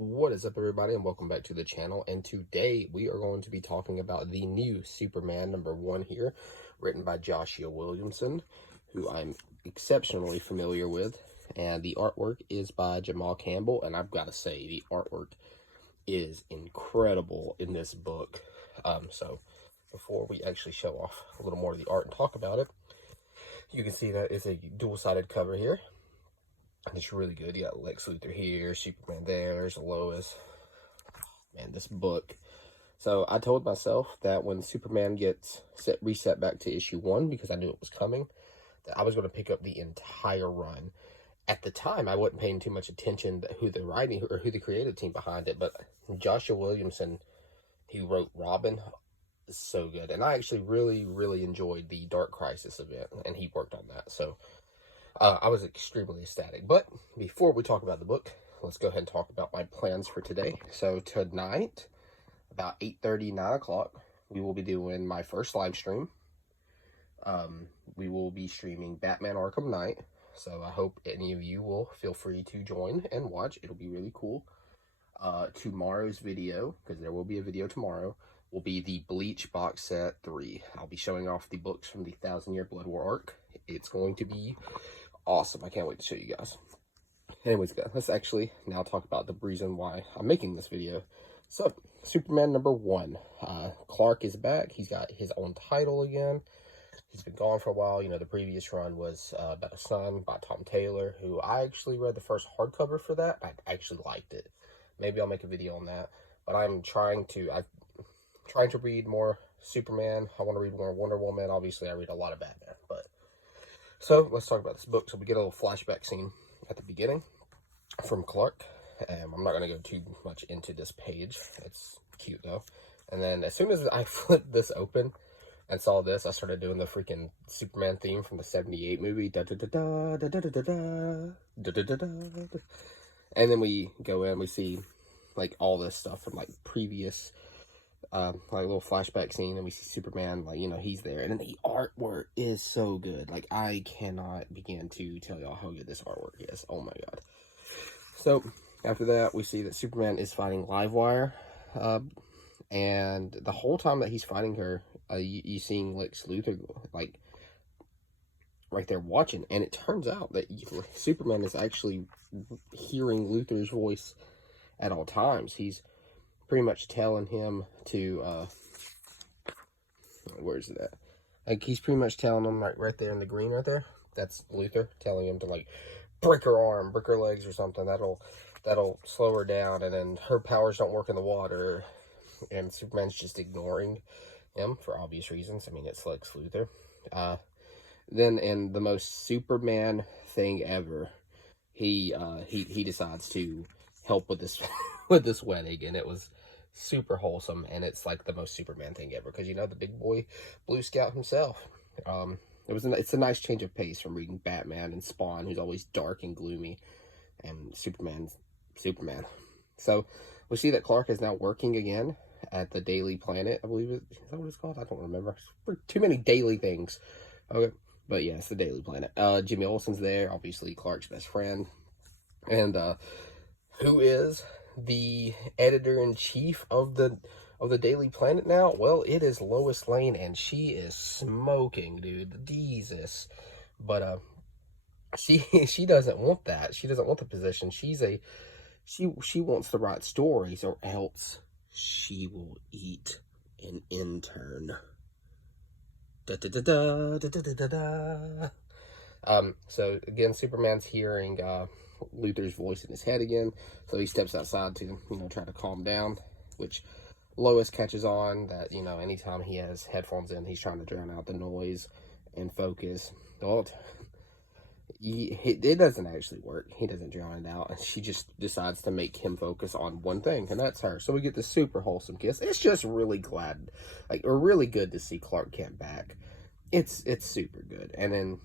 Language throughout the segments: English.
What is up, everybody, and welcome back to the channel. And today we are going to be talking about the new Superman #1 here, written by Joshua Williamson, who I'm exceptionally familiar with. And the artwork is by Jamal Campbell, and I've got to say, the artwork is incredible in this book. So before we actually show off a little more of the art and talk about it, you can see that it's a dual-sided cover here. It's really good. You got Lex Luthor here, Superman there, there's Lois. Man, this book. So I told myself that when Superman gets reset back to issue 1, because I knew it was coming, that I was going to pick up the entire run. At the time, I wasn't paying too much attention to who the writing or who the creative team behind it, but Joshua Williamson, who wrote Robin, is so good. And I actually really enjoyed the Dark Crisis event, and he worked on that. So I was extremely ecstatic. But before we talk about the book, let's go ahead and talk about my plans for today. So tonight, about 8:30, 9 o'clock, we will be doing my first live stream. We will be streaming Batman Arkham Knight. So I hope any of you will feel free to join and watch. It'll be really cool. Tomorrow's video, because there will be a video tomorrow, will be the Bleach box set 3. I'll be showing off the books from the 1000-Year Blood War arc. It's going to be awesome. I can't wait to show you guys. Anyways, guys, let's actually now talk about the reason why I'm making this video. So, Superman #1. Clark is back. He's got his own title again. He's been gone for a while. You know, the previous run was About a Son by Tom Taylor, who I actually read the first hardcover for that. I actually liked it. Maybe I'll make a video on that. But I'm trying to read more Superman. I want to read more Wonder Woman. Obviously, I read a lot of Batman. So, let's talk about this book. So, we get a little flashback scene at the beginning from Clark. I'm not going to go too much into this page. It's cute, though. And then, as soon as I flipped this open and saw this, I started doing the freaking Superman theme from the 78 movie. Da-da-da-da, da-da-da-da, da-da-da-da. And then we go in, we see, like, all this stuff from, like, previous like a little flashback scene, and we see Superman, like, you know, he's there, and then the artwork is so good. Like, I cannot begin to tell y'all how good this artwork is. Oh my god. So after that, we see that Superman is fighting Livewire, and the whole time that he's fighting her, you seeing Lex Luthor, like, right there watching, and it turns out that Superman is actually hearing Luthor's voice at all times. He's pretty much telling him to, where's it at? Like, he's pretty much telling him, like, right there in the green right there, that's Luthor telling him to, like, break her arm, break her legs or something. That'll slow her down, and then her powers don't work in the water, and Superman's just ignoring him for obvious reasons. I mean, it's Lex Luthor. Then, in the most Superman thing ever, he decides to help with this with this wedding, and it was super wholesome, and it's like the most Superman thing ever, because, you know, the big boy Blue Scout himself. It's a nice change of pace from reading Batman and Spawn, who's always dark and gloomy, and Superman's Superman. So we see that Clark is now working again at the Daily Planet, I believe. Is that what it's called? I don't remember. Too many daily things. Okay, but yeah, it's the Daily Planet. Jimmy Olsen's there, obviously Clark's best friend, and who is the editor-in-chief of the Daily Planet now? Well, it is Lois Lane, and she is smoking, dude. Jesus. But she doesn't want that. She doesn't want the position. She wants to write stories, or else she will eat an intern. Da da da da da da da da. So again, Superman's hearing Luthor's voice in his head again, so he steps outside to, you know, try to calm down, which Lois catches on that, you know, anytime he has headphones in, he's trying to drown out the noise and focus. Well, it doesn't actually work. He doesn't drown it out, and she just decides to make him focus on one thing, and that's her. So we get this super wholesome kiss. It's just really really good to see Clark Kent back. It's super good. And then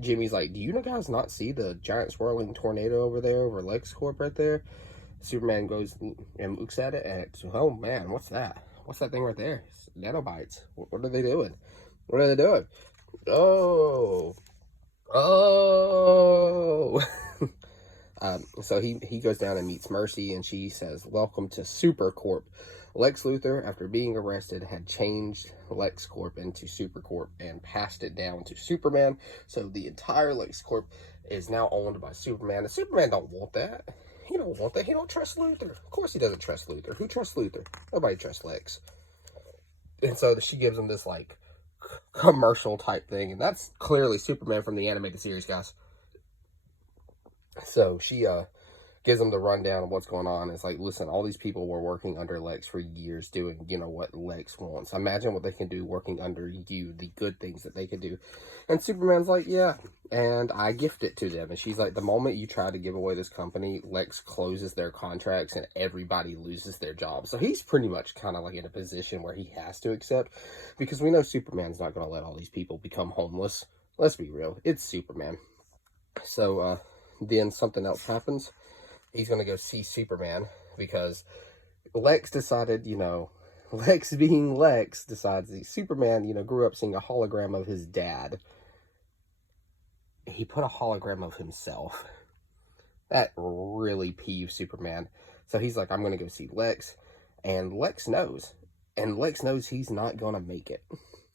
Jimmy's like, do you guys not see the giant swirling tornado over there, over LexCorp right there? Superman goes and looks at it, and it's, oh man, what's that? What's that thing right there? It's nanobites. What are they doing? What are they doing? Oh. So he goes down and meets Mercy, and she says, "Welcome to Supercorp." Lex Luthor, after being arrested, had changed LexCorp into Supercorp and passed it down to Superman. So the entire LexCorp is now owned by Superman, and Superman don't want that. He don't want that. He don't trust Luthor. Of course he doesn't trust Luthor. Who trusts Luthor? Nobody trusts Lex. And so she gives him this, like, commercial type thing, and that's clearly Superman from the animated series, guys. So she gives them the rundown of what's going on. It's like, listen, all these people were working under Lex for years doing, you know, what Lex wants. Imagine what they can do working under you, the good things that they can do. And Superman's like, yeah, and I gift it to them. And she's like, the moment you try to give away this company, Lex closes their contracts and everybody loses their job. So he's pretty much kind of like in a position where he has to accept, because we know Superman's not going to let all these people become homeless. Let's be real. It's Superman. So, then something else happens. He's going to go see Superman because Lex decided, you know, Lex being Lex, decides that Superman, you know, grew up seeing a hologram of his dad. He put a hologram of himself. That really peeved Superman. So he's like, I'm going to go see Lex. And Lex knows. And Lex knows he's not going to make it.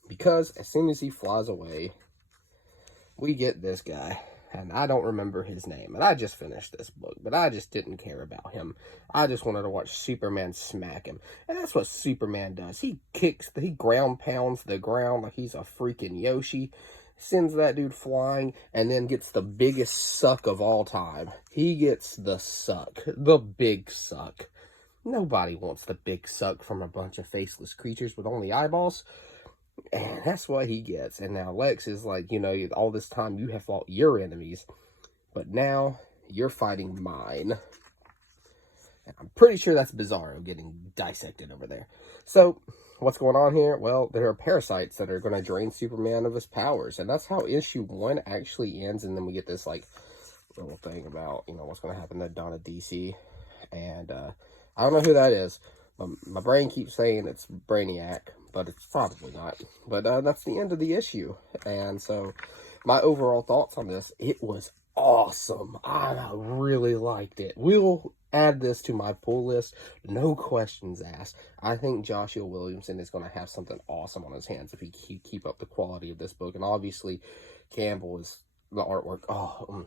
Because as soon as he flies away, we get this guy. And I don't remember his name. And I just finished this book, but I just didn't care about him. I just wanted to watch Superman smack him. And that's what Superman does. He ground pounds the ground like he's a freaking Yoshi. Sends that dude flying, and then gets the biggest suck of all time. He gets the suck. The big suck. Nobody wants the big suck from a bunch of faceless creatures with only eyeballs. And that's what he gets. And now Lex is like, you know, all this time you have fought your enemies, but now you're fighting mine. And I'm pretty sure that's Bizarro getting dissected over there. So, what's going on here? Well, there are parasites that are going to drain Superman of his powers. And that's how issue 1 actually ends. And then we get this, like, little thing about, you know, what's going to happen to Donna DC. And, I don't know who that is. My brain keeps saying it's Brainiac, but it's probably not. But that's the end of the issue. And so my overall thoughts on this, it was awesome. I really liked it. We'll add this to my pull list. No questions asked. I think Joshua Williamson is going to have something awesome on his hands if he keep up the quality of this book. And obviously, Campbell is the artwork. Oh,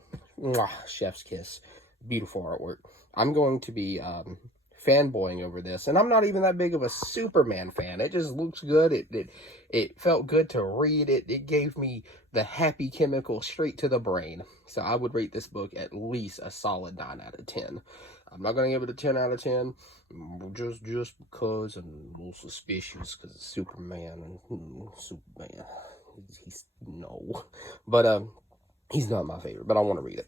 chef's kiss. Beautiful artwork. I'm going to be fanboying over this, and I'm not even that big of a Superman fan. It just looks good. It felt good to read. It gave me the happy chemical straight to the brain. So I would rate this book at least a solid 9 out of 10. I'm not going to give it a 10 out of 10 just because I'm a little suspicious because it's Superman and Superman. He's no. But he's not my favorite, but I want to read it.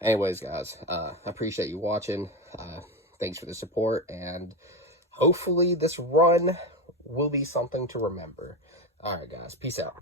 Anyways, guys, I appreciate you watching. Thanks for the support, and hopefully this run will be something to remember. All right, guys. Peace out.